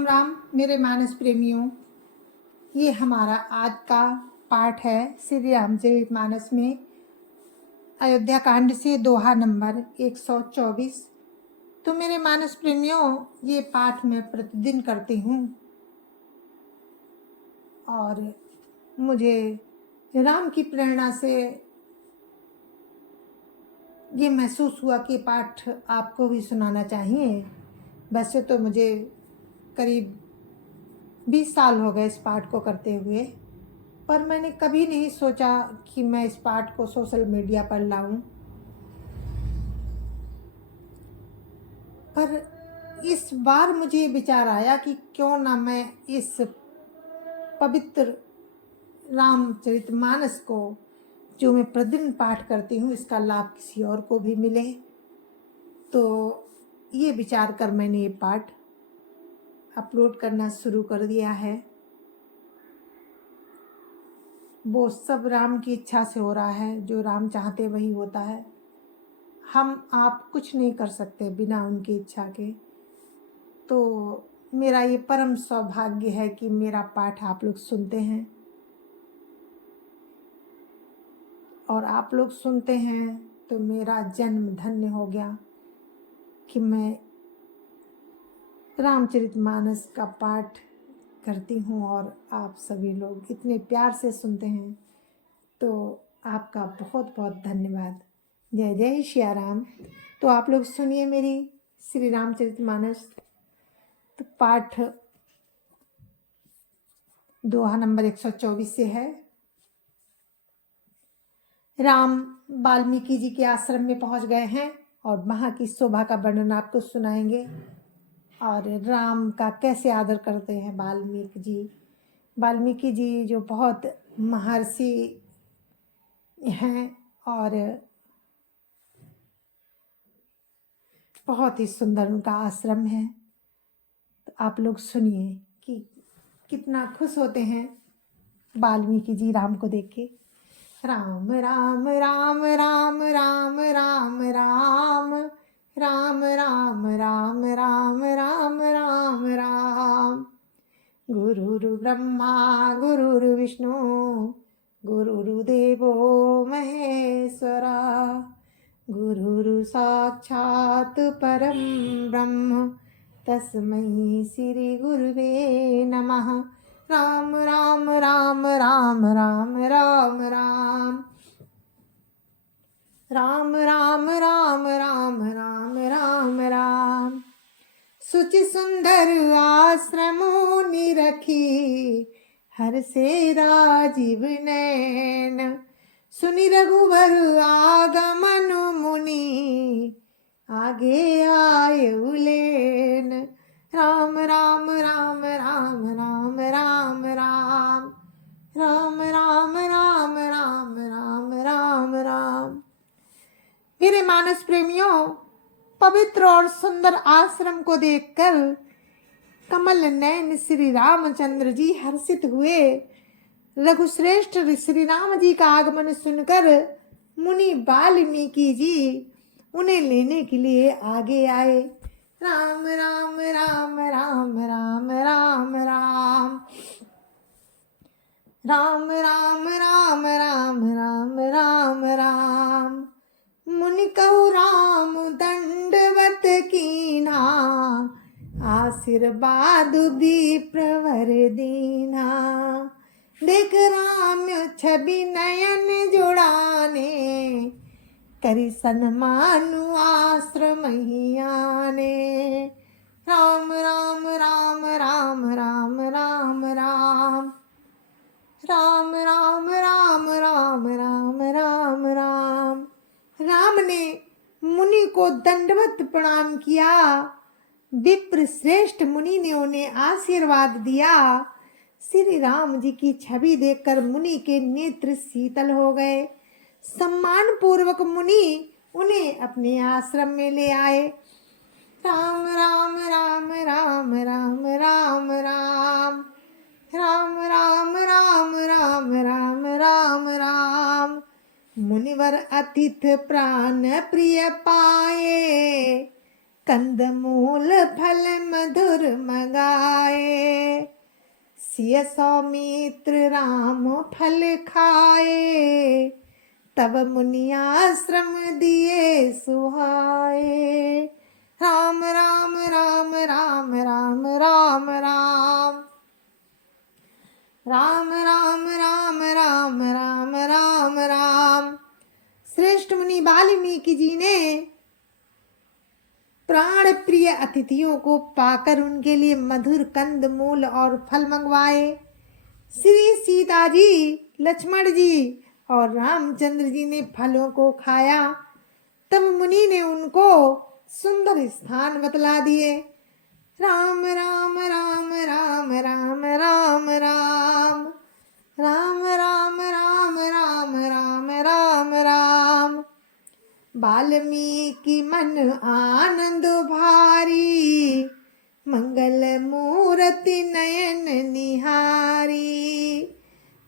राम मेरे मानस प्रेमियों, ये हमारा आज का पाठ है श्री रामचरित मानस में अयोध्या कांड से दोहा नंबर 124। तो मेरे मानस प्रेमियों, ये पाठ मैं प्रतिदिन करती हूँ और मुझे राम की प्रेरणा से ये महसूस हुआ कि पाठ आपको भी सुनाना चाहिए। वैसे तो मुझे करीब 20 साल हो गए इस पाठ को करते हुए, पर मैंने कभी नहीं सोचा कि मैं इस पाठ को सोशल मीडिया पर लाऊं। पर इस बार मुझे विचार आया कि क्यों ना मैं इस पवित्र रामचरितमानस को, जो मैं प्रतिदिन पाठ करती हूँ, इसका लाभ किसी और को भी मिले। तो ये विचार कर मैंने ये पाठ अपलोड करना शुरू कर दिया है। वो सब राम की इच्छा से हो रहा है, जो राम चाहते वही होता है। हम आप कुछ नहीं कर सकते बिना उनकी इच्छा के। तो मेरा ये परम सौभाग्य है कि मेरा पाठ आप लोग सुनते हैं, और आप लोग सुनते हैं तो मेरा जन्म धन्य हो गया कि मैं रामचरितमानस का पाठ करती हूँ और आप सभी लोग इतने प्यार से सुनते हैं। तो आपका बहुत बहुत धन्यवाद। जय जय श्री राम। तो आप लोग सुनिए मेरी श्री रामचरितमानस। तो पाठ दोहा नंबर 124 से है। राम वाल्मीकि जी के आश्रम में पहुंच गए हैं और वहां की शोभा का वर्णन आपको सुनाएंगे, और राम का कैसे आदर करते हैं वाल्मीकि जी। वाल्मीकि जी जो बहुत महर्षि हैं और बहुत ही सुंदर उनका आश्रम है। तो आप लोग सुनिए कि कितना खुश होते हैं वाल्मीकि जी राम को देख के। राम राम राम राम राम राम राम राम राम राम राम राम राम राम। गुरुर् ब्रह्मा गुरुर्विष्णु गुरुर्देवो महेश्वरा, गुरुर् साक्षात् परं ब्रह्म तस्मै श्री गुरुवे नमः। राम राम राम राम राम राम राम राम राम राम राम राम राम राम। सुचि सुंदर आश्रमो निरखी, हर से राजीव नैन। सुनि रघुवर आगमन मुनि, आगे आए उलेन। राम राम राम राम राम राम राम राम राम राम राम राम राम राम। मेरे मानस प्रेमियों, पवित्र और सुंदर आश्रम को देखकर कमल नयन श्री रामचंद्र जी हर्षित हुए। रघुश्रेष्ठ श्री राम जी का आगमन सुनकर मुनि वाल्मीकि जी उन्हें लेने के लिए आगे आए। राम राम राम राम राम राम राम राम राम राम राम राम राम राम। मुनि कहु राम दंडवत कीना, आशीर्वाद दी प्रवर दीना। देख राम छवि नयन जुड़ाने, करी सन्मानु आश्रम ही आने। राम राम राम राम राम राम राम राम राम राम राम राम राम राम। राम ने मुनि को दंडवत प्रणाम किया। विप्र श्रेष्ठ मुनि ने उन्हें आशीर्वाद दिया। श्री राम जी की छवि देखकर मुनि के नेत्र शीतल हो गए। सम्मान पूर्वक मुनि उन्हें अपने आश्रम में ले आए। राम राम राम राम राम राम राम राम राम राम राम राम राम राम। मुनिवर अतिथ प्राण प्रिय पाए, कंद मूल फल मधुर मगाए, सिय सौमित्र राम फल खाए, तब मुनियाश्रम दिए सुहाए। राम राम राम राम राम राम राम राम राम राम राम राम राम राम। श्रेष्ठ मुनि वाल्मीकि जी ने प्राण प्रिय अतिथियों को पाकर उनके लिए मधुर कंद मूल और फल मंगवाए। श्री सीता जी, लक्ष्मण जी और रामचंद्र जी ने फलों को खाया। तब मुनि ने उनको सुंदर स्थान बतला दिए। राम राम राम राम राम राम राम राम राम राम राम राम राम राम। वाल्मीकि मन आनंद भारी, मंगल मूर्ति नयन निहारी,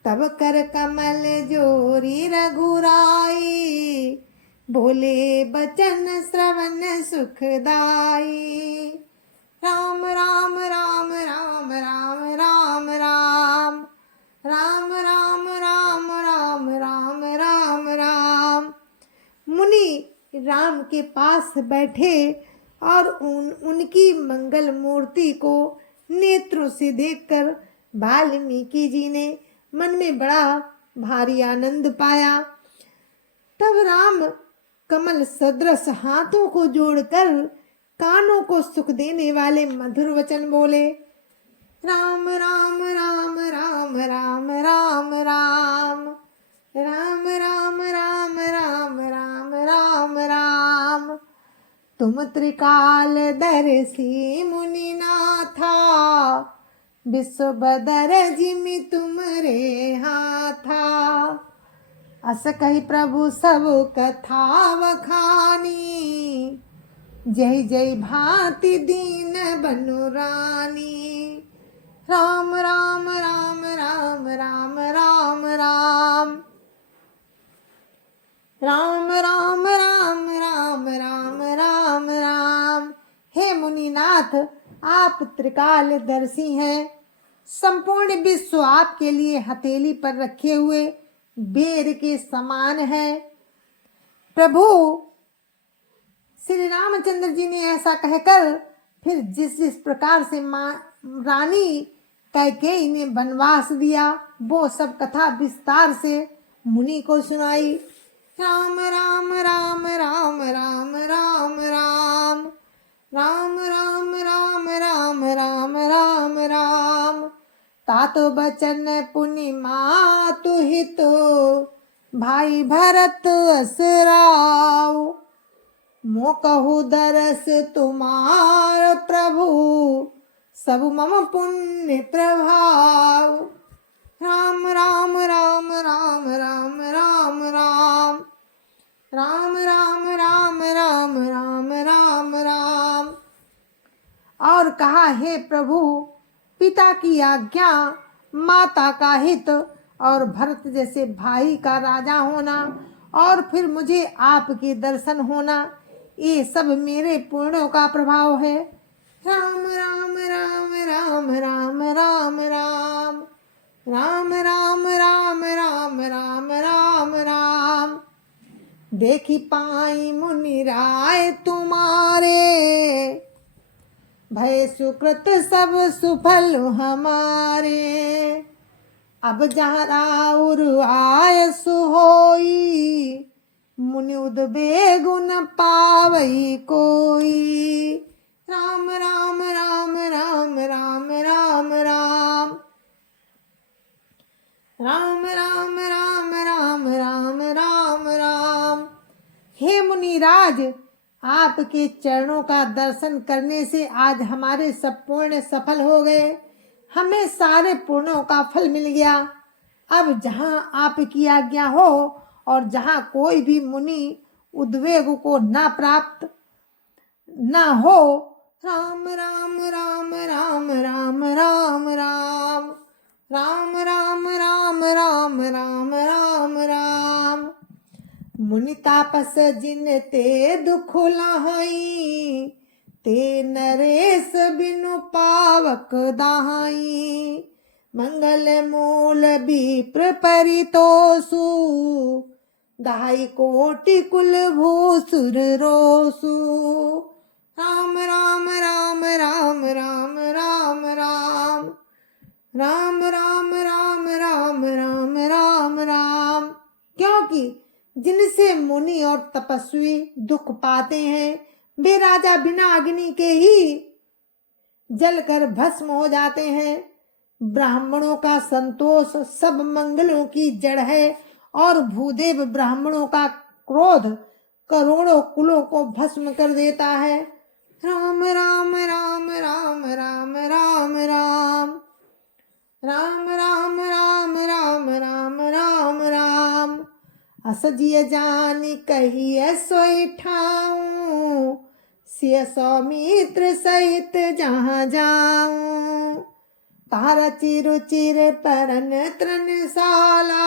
तब कर कमल जोरी रघुराई, बोले बचन श्रवण सुखदाई। राम राम राम राम राम राम राम राम राम राम राम राम राम राम। मुनि राम के पास बैठे और उनकी मंगल मूर्ति को नेत्रों से देखकर वाल्मीकि जी ने मन में बड़ा भारी आनंद पाया। तब राम कमल सदृश हाथों को जोड़कर कानों को सुख देने वाले मधुर वचन बोले। राम राम राम राम राम राम राम राम राम राम राम राम राम राम। तुम त्रिकाल दर्शी मुनि नाथा, विश्व बदर जिमि तुमरे हाथा, अस कही प्रभु सब कथा वखानी, जय जय भांति दीन बनु रानी। राम राम राम राम राम राम राम राम राम राम राम राम राम राम। हे मुनिनाथ, आप त्रिकाल दर्शी हैं। संपूर्ण विश्व आपके लिए हथेली पर रखे हुए बेर के समान है। प्रभु श्री रामचंद्र जी ने ऐसा कहकर फिर जिस जिस प्रकार से माँ रानी कैकेयी ने वनवास दिया वो सब कथा विस्तार से मुनि को सुनाई। राम राम राम राम राम राम राम राम राम राम राम राम राम राम। तातो बचन पुनि मातु हितो, भाई भरत असराव, मो कहु दरस तुम्हार प्रभु, सब मम पुण्य प्रभाव। राम राम राम राम राम राम राम राम राम राम राम राम राम राम। और कहा, हे प्रभु, पिता की आज्ञा, माता का हित और भरत जैसे भाई का राजा होना और फिर मुझे आपके दर्शन होना, ये सब मेरे पुण्यों का प्रभाव है। राम राम राम राम राम राम राम राम राम राम राम राम राम राम। देखी पाई मुनि राय तुम्हारे, भय सुकृत सब सुफल हमारे, अब जहाँ राउर आय सुहोई, मुनि उद्वेगुन पावई कोई। राम राम राम राम राम राम राम राम राम राम राम राम राम राम। हे मुनिराज, आपके चरणों का दर्शन करने से आज हमारे सब पुण्य सफल हो गए, हमें सारे पुण्यों का फल मिल गया। अब जहाँ आपकी आज्ञा हो और जहाँ कोई भी मुनि उद्वेग को न प्राप्त न हो। राम राम राम राम राम राम राम राम राम राम राम राम राम राम। मुनि तापस जिन ते दुख लाही, ते नरेश बिनु पावक दाहाई, मंगल मूल विप्र परितोषु, दाई कोटि कुल भूसुर रोसु। राम राम राम राम राम राम राम राम राम राम राम राम राम राम। क्योंकि जिनसे मुनि और तपस्वी दुख पाते हैं, वे राजा बिना अग्नि के ही जलकर भस्म हो जाते हैं। ब्राह्मणों का संतोष सब मंगलों की जड़ है, और भूदेव ब्राह्मणों का क्रोध करोड़ों कुलों को भस्म कर देता है। राम राम राम राम राम राम राम राम राम राम राम राम राम राम। असजिय जानी कहिए सोई ठाऊं, सिय सौमित्र सहित जहाँ जाऊं। तारा चिरुचिर परन तृणशाला,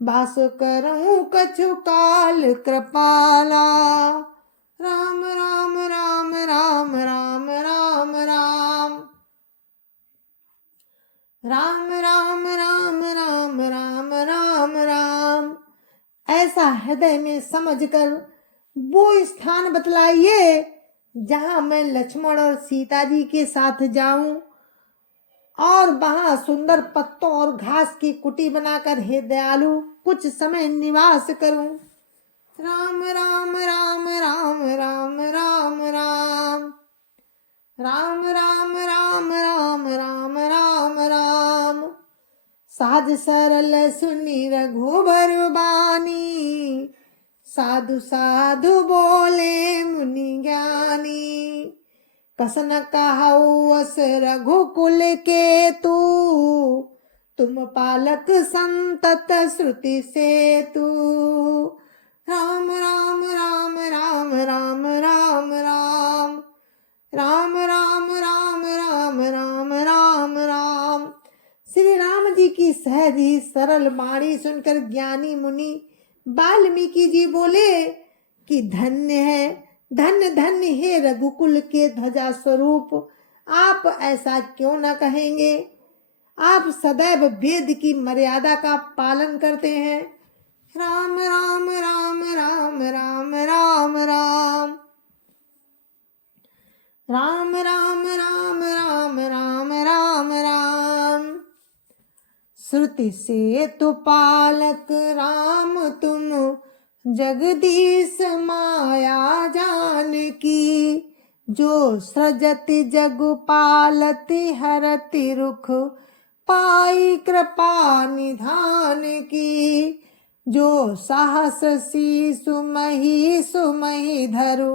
बास करूं कछु काल कृपाला। राम राम राम राम राम राम राम राम राम राम राम राम राम राम। ऐसा हृदय में समझकर वो स्थान बतलाइए जहाँ मैं लक्ष्मण और सीता जी के साथ जाऊं, और वहां सुंदर पत्तों और घास की कुटी बनाकर हे दयालु कुछ समय निवास करूं। राम राम राम राम राम राम राम राम राम राम राम राम राम राम। साध सरल सुनी रघुबर बानी, साधु साधु बोले मुनि ज्ञानी। कसन कहऊ अस रघुकुल के तू, तुम पालक संतत श्रुति से तू। राम राम राम राम राम राम राम राम राम राम राम राम राम राम। श्री राम जी की सहज ही सरल वाणी सुनकर ज्ञानी मुनि वाल्मीकि जी बोले कि धन्य है, धन्य धन्य हे रघुकुल के ध्वजा स्वरूप, आप ऐसा क्यों न कहेंगे। आप सदैव वेद की मर्यादा का पालन करते हैं। राम राम राम राम राम राम राम राम राम राम राम राम राम राम। श्रुति से तो पालक राम तुम, जगदीश माया जान की। जो सृजति जग पालति हरति रुख, पाई कृपा निधान की। जो सहस शीशु मही सुमहि धरु,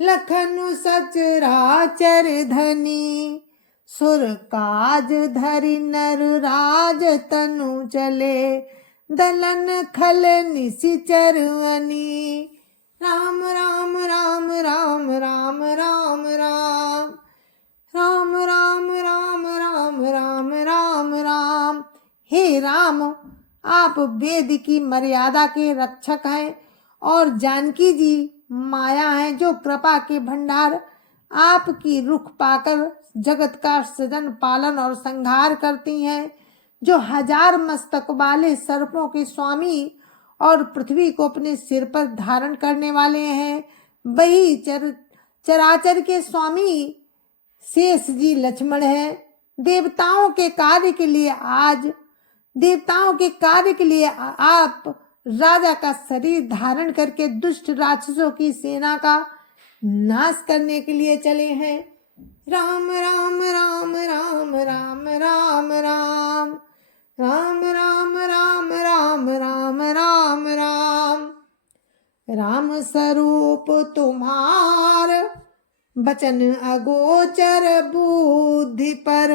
लखनु सचराचर धनी। सुर काज धरि नर राज तनु चले, दलन खल निशिचर अनी। राम राम राम राम राम राम राम राम राम राम राम राम राम राम। हे राम, आप वेद की मर्यादा के रक्षक हैं, और जानकी जी माया हैं जो कृपा के भंडार। आपकी रुख पाकर जगत का सृजन पालन और संहार करती हैं। जो 1000 मस्तक वाले सर्पों के स्वामी और पृथ्वी को अपने सिर पर धारण करने वाले हैं, वही चराचर के स्वामी शेष जी लक्ष्मण है। देवताओं के कार्य के लिए आप राजा का शरीर धारण करके दुष्ट राक्षसों की सेना का नाश करने के लिए चले हैं। राम राम राम राम राम राम राम राम राम राम राम राम राम राम। राम स्वरूप तुम्हार, बचन अगोचर बुद्धि पर।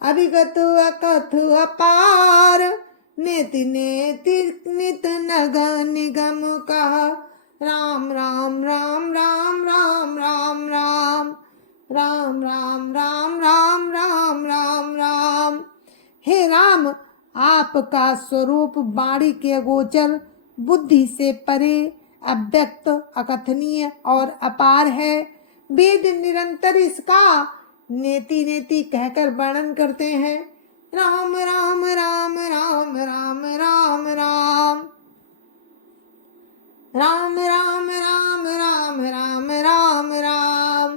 अभिगत अकथ अपार, नेति नेति नित नग निगम कह। राम राम राम राम राम राम राम राम राम राम राम राम राम राम। हे राम, आपका स्वरूप वाणी के अगोचर, बुद्धि से परे, अव्यक्त, अकथनीय और अपार है। वेद निरंतर इसका नेति नेति कहकर वर्णन करते हैं। राम राम राम राम राम राम राम राम राम राम राम राम राम राम।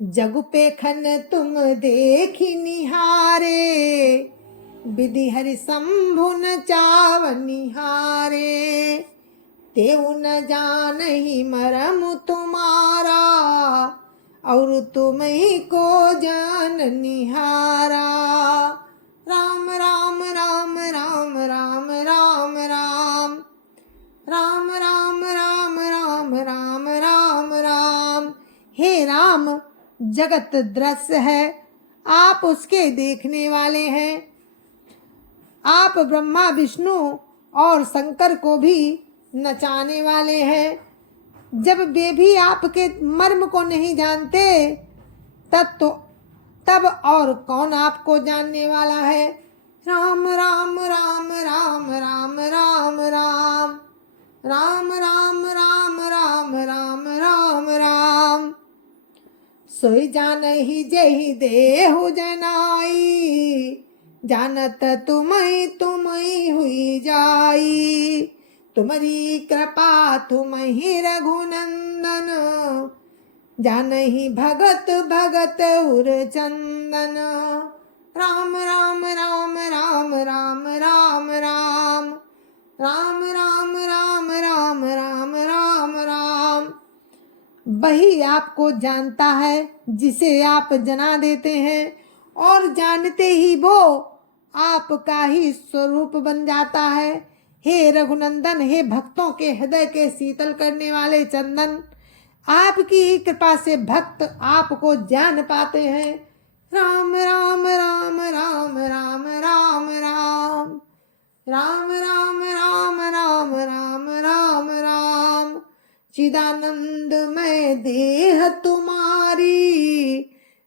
जगु पेखन तुम देखी निहारे, विधि हरि शंभु न चावनिहारे। तेऊ न जानहि मरम तुम्हारा, और तुम ही को जान निहारा। राम राम राम राम राम राम राम राम राम राम राम राम राम राम। हे राम, जगत दृश्य है, आप उसके देखने वाले हैं। आप ब्रह्मा विष्णु और शंकर को भी नचाने वाले हैं। जब वे भी आपके मर्म को नहीं जानते, तब और कौन आपको जानने वाला है। राम राम राम राम राम राम राम राम राम राम राम राम राम राम। सोई जानहि जेहि देहु जनाई, जानत तुम्हि हुई जाई। तुम्हारी कृपा तुम्हि रघुनंदन, जानहि भगत भगत उर चंदन। राम राम राम राम राम राम राम राम राम राम राम राम राम राम। वही आपको जानता है जिसे आप जना देते हैं, और जानते ही वो आपका ही स्वरूप बन जाता है। हे रघुनंदन, हे भक्तों के हृदय के शीतल करने वाले चंदन, आपकी ही कृपा से भक्त आपको जान पाते हैं। राम राम राम राम राम राम राम राम राम राम राम राम राम राम। चिदानंद में देह तुम्हारी,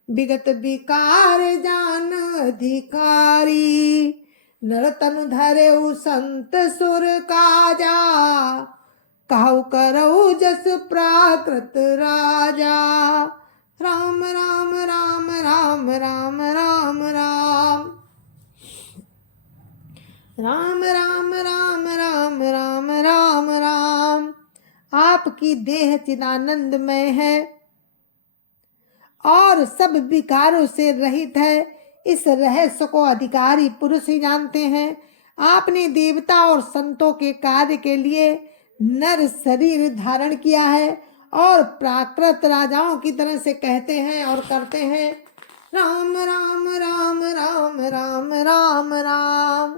विगत विकार जान अधिकारी। नर तनु धरेउ संत सुर काजा, कहु करऊ जस प्राकृत राजा। राम राम राम राम राम राम राम राम राम राम राम राम राम राम। आपकी देह चिदानंदमय है और सब विकारों से रहित है। इस रहस्य को अधिकारी पुरुष ही जानते हैं। आपने देवता और संतों के कार्य के लिए नर शरीर धारण किया है और प्राकृत राजाओं की तरह से कहते हैं और करते हैं। राम राम राम राम राम राम राम राम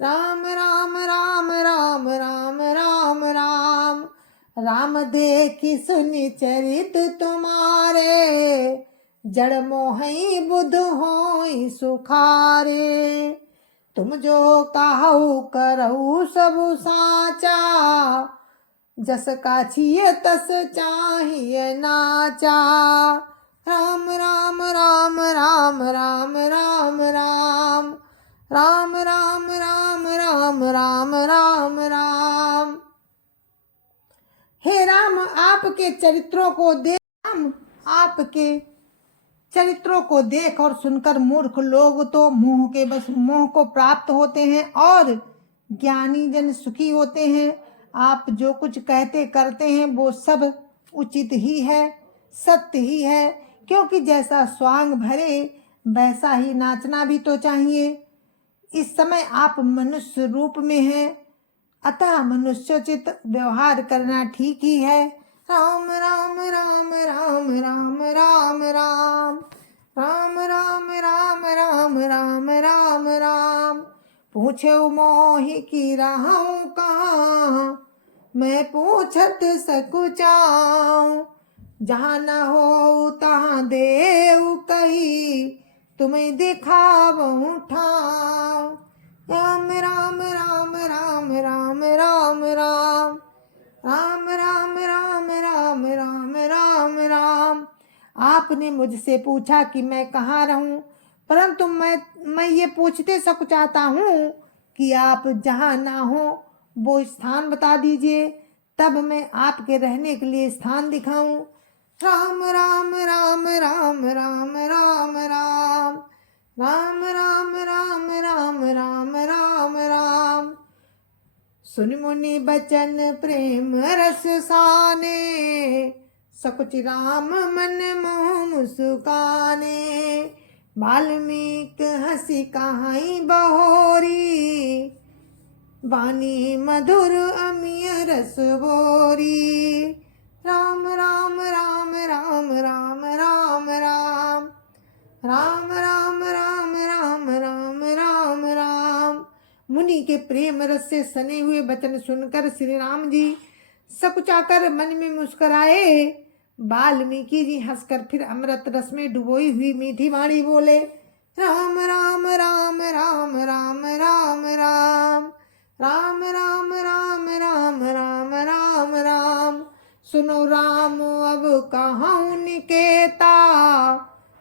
राम राम राम राम राम राम। राम देखी सुनि चरित तुम्हारे, जड़ मोहि बुध होई सुखारे। तुम जो कहु करहु सबु साचा, जस काछिए तस चाहिए नाचा। राम राम राम राम राम राम राम राम राम राम राम राम राम राम। हे राम, आपके चरित्रों को देख और सुनकर मूर्ख लोग तो मोह को प्राप्त होते हैं और ज्ञानी जन सुखी होते हैं। आप जो कुछ कहते करते हैं वो सब उचित ही है, सत्य ही है, क्योंकि जैसा स्वांग भरे वैसा ही नाचना भी तो चाहिए। इस समय आप मनुष्य रूप में हैं, अतः मनुष्योचित व्यवहार करना ठीक ही है। राम राम राम राम राम राम राम राम राम राम राम राम राम राम। पूछे मोहि की रहूं कहाँ, मैं पूछत सकुचाऊं। जहाँ न हो तहाँ देव कही, तुम्हें दिखावूं ठाऊं। राम राम राम राम राम राम राम राम राम राम राम राम राम राम। आपने मुझसे पूछा कि मैं कहाँ रहूं, परंतु मैं ये पूछते सकुचाता हूँ कि आप जहाँ ना हो वो स्थान बता दीजिए, तब मैं आपके रहने के लिए स्थान दिखाऊं। राम राम राम राम राम राम राम राम राम राम राम राम राम राम। सुन मुनि बचन प्रेम रस साने, सकुच राम मन मोह मुस्काने। वाल्मीकि हंसी कहाई बहोरी, वाणी मधुर अमिय रस बोरी। राम राम राम राम राम राम राम राम राम राम राम राम राम राम। मुनि के प्रेम रस से सने हुए वचन सुनकर श्री राम जी सकुचाकर मन में मुस्कुराए। वाल्मीकि जी हंसकर फिर अमृत रस में डुबोई हुई मीठी वाणी बोले, राम राम राम राम राम राम राम राम राम राम राम राम राम राम। सुनो राम अब कहूँ निकेता,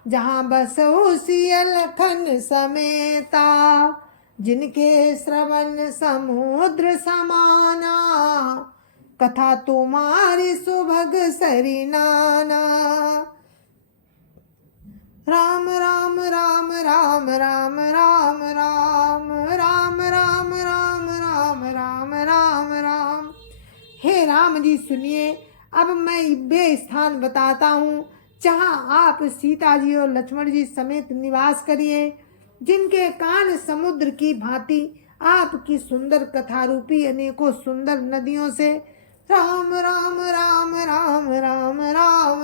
जहाँ बसो सिय लखन समेता। जिनके श्रवण समुद्र समाना, कथा तुम्हारी सुभग सरिनाना। राम राम राम राम राम राम राम राम राम राम राम राम राम राम। हे राम जी सुनिए, अब मैं वे स्थान बताता हूँ जहाँ आप सीता जी और लक्ष्मण जी समेत निवास करिए, जिनके कान समुद्र की भांति आपकी सुंदर कथा रूपी अनेकों सुंदर नदियों से राम राम राम राम राम राम राम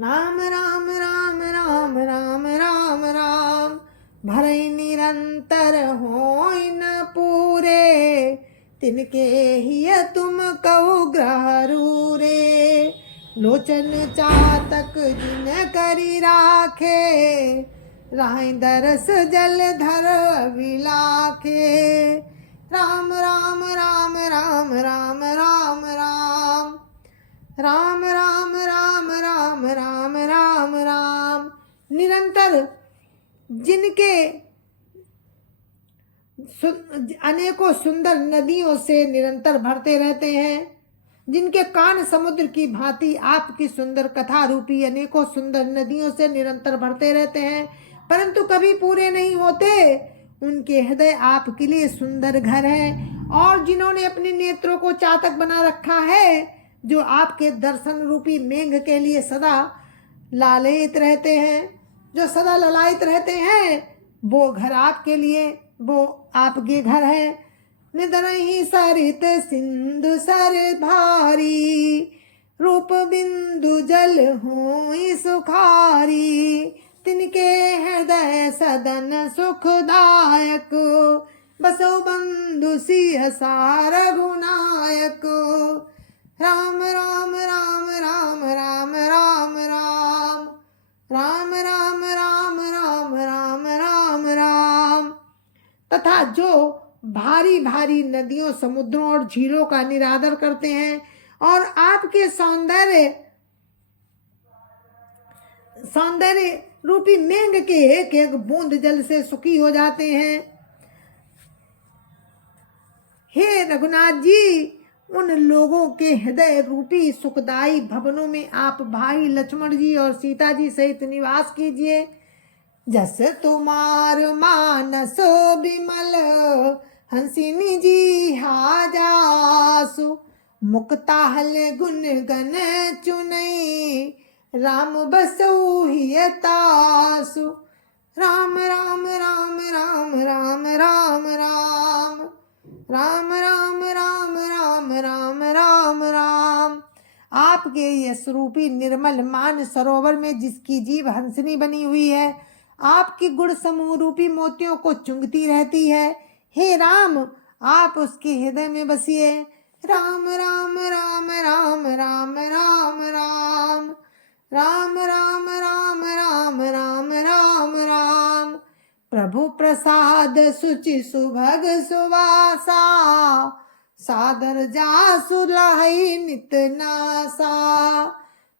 राम राम राम राम राम राम राम भरई निरंतर होई न पूरे। तिनके ही तुम कहो ग्रह रूरे, लोचन चातक जिन करी राखे। राहि दरस जल धर अभिलाखे। राम राम राम राम राम राम राम राम राम राम राम राम राम राम। निरंतर जिनके अनेकों सुंदर नदियों से निरंतर भरते रहते हैं, जिनके कान समुद्र की भांति आपकी सुंदर कथा रूपी अनेकों सुंदर नदियों से निरंतर भरते रहते हैं, परंतु कभी पूरे नहीं होते। उनके हृदय आपके लिए सुंदर घर है, और जिन्होंने अपने नेत्रों को चातक बना रखा है, जो आपके दर्शन रूपी मेघ के लिए सदा लालित रहते हैं, जो सदा ललायित रहते हैं, वो घर आपके लिए, वो आपके घर है। निदरहि सरित सिंधु सर भारी, रूप बिंदु जल होई सुखारी। तिनके हृदय सदन सुखदायक, बसो बंधु सिंह सार गुनायक। राम राम राम राम राम राम राम राम राम राम राम राम राम राम। तथा जो भारी भारी नदियों, समुद्रों और झीलों का निरादर करते हैं और आपके सौंदर्य रूपी मेघ के एक एक बूंद जल से सुखी हो जाते हैं। हे रघुनाथ जी, उन लोगों के हृदय रूपी सुखदायी भवनों में आप भाई लक्ष्मण जी और सीता जी सहित निवास कीजिए। जस तुम्हार मानस बिमल, हंसिनी जी हाजासु। मुक्ताहल गुण गण चुनई, राम बसो हियतासु। राम राम राम राम राम राम राम राम राम राम राम राम राम राम। आपके यश रूपी निर्मल मान सरोवर में जिसकी जीव हंसनी बनी हुई है, आपकी गुण समूह रूपी मोतियों को चुंगती रहती है। हे राम, आप उसके हृदय में बसिए। राम राम राम राम राम राम राम राम राम राम राम राम राम राम। प्रभु प्रसाद सुचि सुभग सुवासा, सादर जासु लहई नित नासा।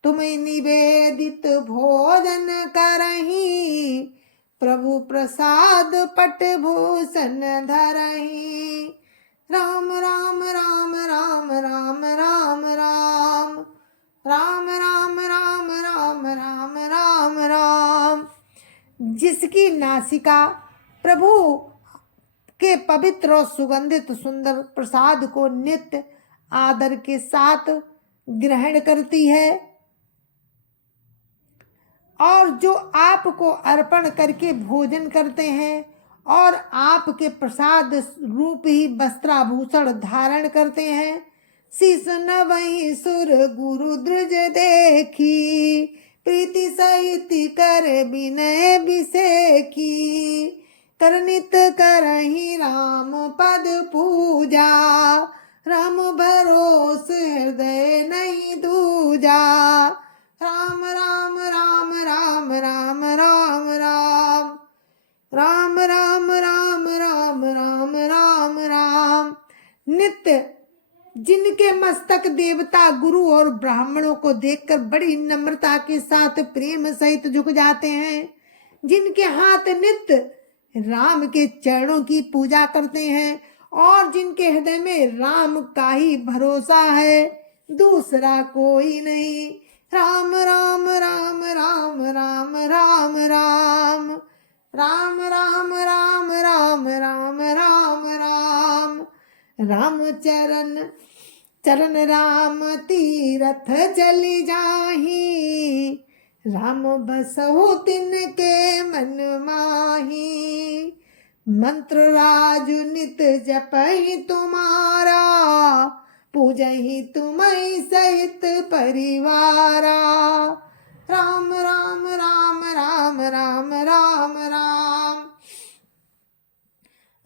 तुम्हें निवेदित भोजन करही, प्रभु प्रसाद पट भूषण धरही। राम राम राम राम राम राम राम राम राम राम राम राम राम राम। जिसकी नासिका प्रभु के पवित्र और सुगंधित सुंदर प्रसाद को नित्य आदर के साथ ग्रहण करती है और जो आपको अर्पण करके भोजन करते हैं और आपके प्रसाद रूप ही वस्त्राभूषण धारण करते हैं, शीस नवहि सुर गुरु द्रुज देखी, प्रीति सहित कर विनय बिसेखी, करनित करहि राम पद पूजा, राम भरोस हृदय नहीं दूजा। राम राम राम राम राम राम राम राम राम राम राम राम राम राम। नित्य जिनके मस्तक देवता गुरु और ब्राह्मणों को देखकर बड़ी नम्रता के साथ प्रेम सहित झुक जाते हैं, जिनके हाथ नित्य राम के चरणों की पूजा करते हैं और जिनके हृदय में राम का ही भरोसा है, दूसरा कोई नहीं। राम राम राम राम राम राम राम राम राम राम राम राम राम राम। राम चरण चरण राम तीरथ चली जाही, राम बसहु तिनके मन माही, मंत्र राजु नित जपहि तुम्हारा, पूजहि तुम्हि सहित परिवारा। राम राम राम राम राम राम राम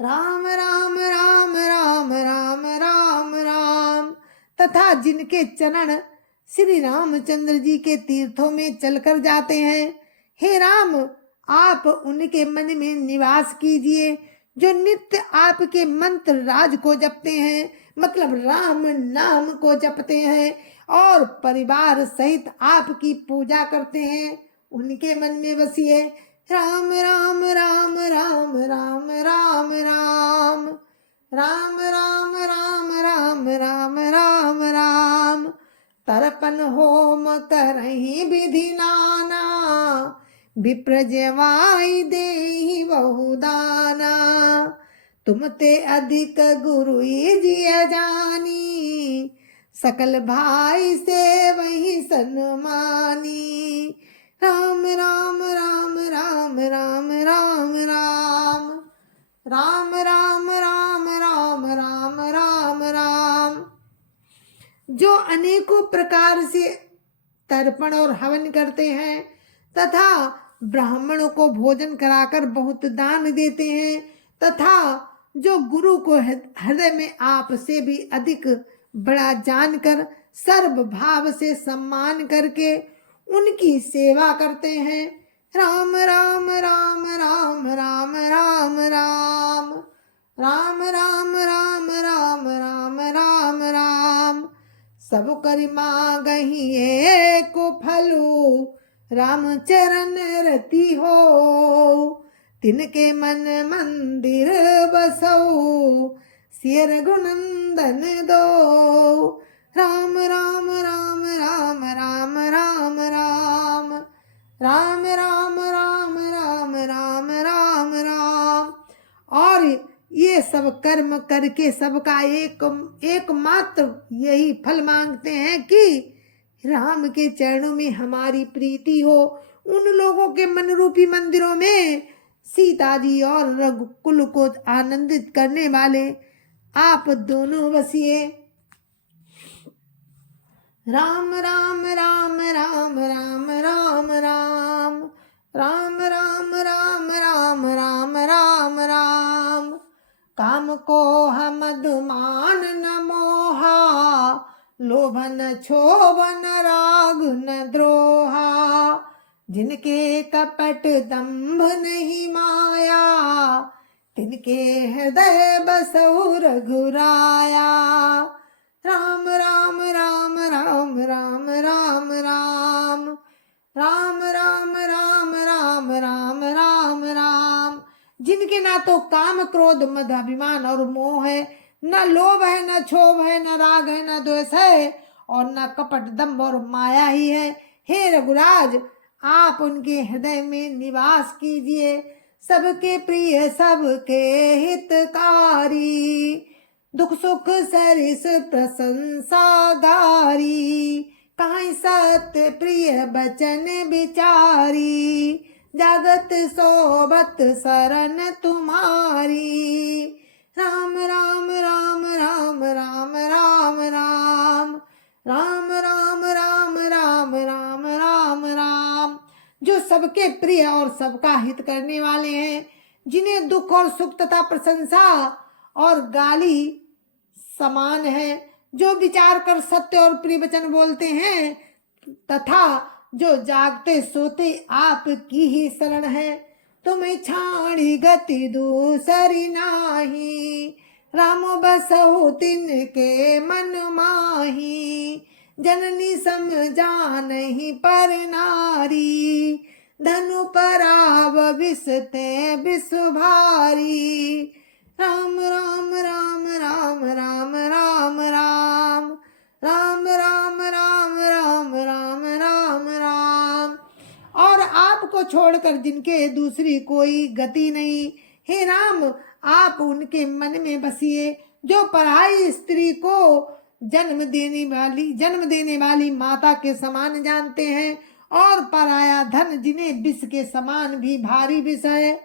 राम राम राम राम राम राम राम। तथा जिनके चरण श्री रामचंद्र जी के तीर्थों में चलकर जाते हैं, हे राम आप उनके मन में निवास कीजिए, जो नित्य आपके मंत्र राज को जपते हैं, मतलब राम नाम को जपते हैं और परिवार सहित आपकी पूजा करते हैं, उनके मन में बसिए। राम राम राम राम राम राम राम राम राम राम राम राम राम राम। तर्पण होम करहि विधि नाना, विप्र जेवाई देहि बहुदाना, तुम ते अधिक गुरु जिय जानी, सकल भाई से वही सन्मानी। राम राम राम राम राम राम राम राम राम राम राम राम राम राम। जो अनेकों प्रकार से तर्पण और हवन करते हैं तथा ब्राह्मणों को भोजन कराकर बहुत दान देते हैं, तथा जो गुरु को हृदय में आपसे भी अधिक बड़ा जानकर सर्व भाव से सम्मान करके उनकी सेवा करते हैं। राम राम राम राम राम राम राम राम राम राम राम राम राम राम। सब करि मागहि एक फलु, राम चरण रति हो, तिनके मन मंदिर बसऊ, सिय रघुनंदन दो। राम राम राम राम राम राम राम राम राम राम राम राम राम राम। और ये सब कर्म करके सबका एकमात्र यही फल मांगते हैं कि राम के चरणों में हमारी प्रीति हो। उन लोगों के मन रूपी मंदिरों में सीता जी और रघुकुल को आनंदित करने वाले आप दोनों बसिए। राम राम राम राम राम राम राम राम राम राम राम राम राम राम। काम को हम मधुमान न मोहा, लोभन क्षोभन राग न द्रोहा, जिनके कपट दंभ नहीं माया, तिनके हृदय बसहु रघुराया। राम राम राम राम राम राम राम राम राम राम राम राम राम राम। जिनके ना तो काम क्रोध मद अभिमान और मोह है, न लोभ है, न क्षोभ है, न राग है, न द्वेष है, और न कपट दम्भ और माया ही है। हे रघुराज, आप उनके हृदय में निवास कीजिए। सबके प्रिय, सबके हितकारी, दुख सुख सरिस प्रशंसा गारी, कहीं सत्य प्रिय बचन बिचारी, जगत सोबत शरण तुम्हारी। राम राम राम राम राम राम राम राम राम राम राम राम राम राम। जो सबके प्रिय और सबका हित करने वाले हैं, जिन्हें दुख और सुख तथा प्रशंसा और गाली समान है, जो विचार कर सत्य और प्रिय वचन बोलते हैं, तथा जो जागते सोते आपकी ही शरण है। तुम्हें छाड़ी गति दूसरी नाही, राम बसहु तिनके मन माही। जननी समझा नहीं पर नारी, धनु पराव विसते विष भारी। राम राम राम राम राम राम राम राम राम राम राम राम राम राम। और आपको छोड़कर जिनके दूसरी कोई गति नहीं, हे राम, आप उनके मन में बसिए। जो पराई स्त्री को जन्म देने वाली माता के समान जानते हैं, और पराया धन जिन्हें विष के समान भी भारी विष है।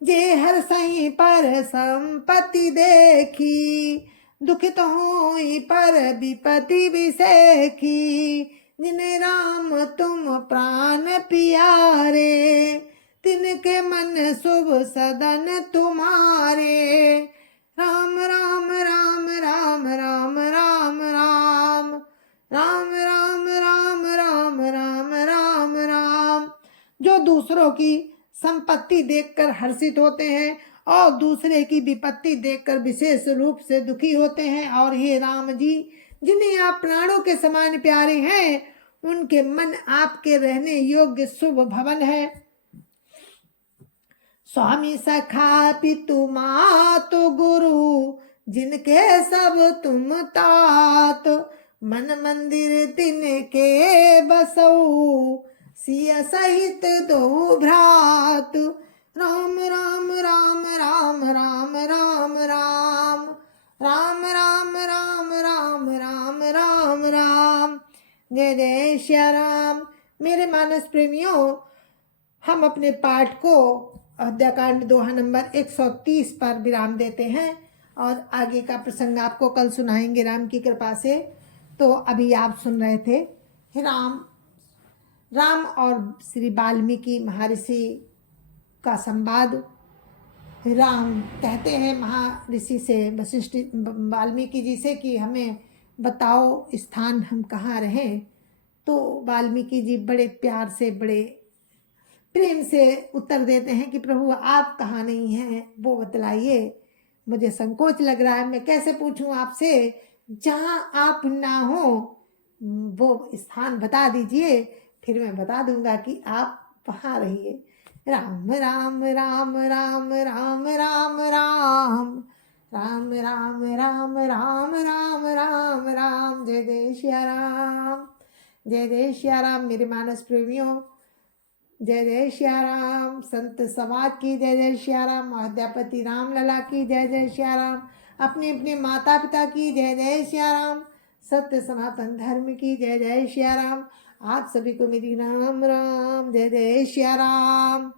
जे हर सही पर संपत्ति देखी, दुखित होई पर विपत्ति विसेखी। जिन्हें राम तुम प्राण प्यारे, तिनके मन शुभ सदन तुम्हारे। राम राम राम राम राम राम राम राम राम राम राम राम राम राम। जो दूसरों की संपत्ति देखकर हर्षित होते हैं और दूसरे की विपत्ति देखकर विशेष रूप से दुखी होते हैं। और हे राम जी, जिन्हें आप प्राणों के समान प्यारे हैं, उनके मन आपके रहने योग्य शुभ भवन है। स्वामी सखा पितु मातु गुरु, जिनके सब तुम तात। मन मंदिर तिनके बसऊ, सिया सहित दो भ्रात। राम राम राम राम राम राम राम राम राम राम राम राम राम राम। जय जय श्री राम। मेरे मानस प्रेमियों, हम अपने पाठ को अयोध्याकांड दोहा नंबर 130 पर विराम देते हैं और आगे का प्रसंग आपको कल सुनाएंगे राम की कृपा से। तो अभी आप सुन रहे थे राम और श्री वाल्मीकि महर्षि का संवाद। राम कहते हैं महर्षि से, वशिष्ठ वाल्मीकि जी से कि हमें बताओ स्थान हम कहाँ रहें। तो वाल्मीकि जी बड़े प्यार से, बड़े प्रेम से उत्तर देते हैं कि प्रभु आप कहाँ नहीं हैं वो बतलाइए। मुझे संकोच लग रहा है, मैं कैसे पूछूं आपसे। जहाँ आप ना हो वो स्थान बता दीजिए, फिर मैं बता दूंगा कि आप वहाँ रहिए। राम राम राम राम राम राम राम राम राम राम राम राम राम राम। जय जय श्री राम, जय जय श्री राम। मेरे मानस प्रेमियों, जय जय श्री राम। संत समाज की जय जय श्री राम। अयोध्यापति राम लला की जय जय श्री राम। अपने अपने माता पिता की जय जय श्री राम। सत्य सनातन धर्म की जय जय श्री राम। आप सभी को मेरी राम राम, जय जय श्री राम।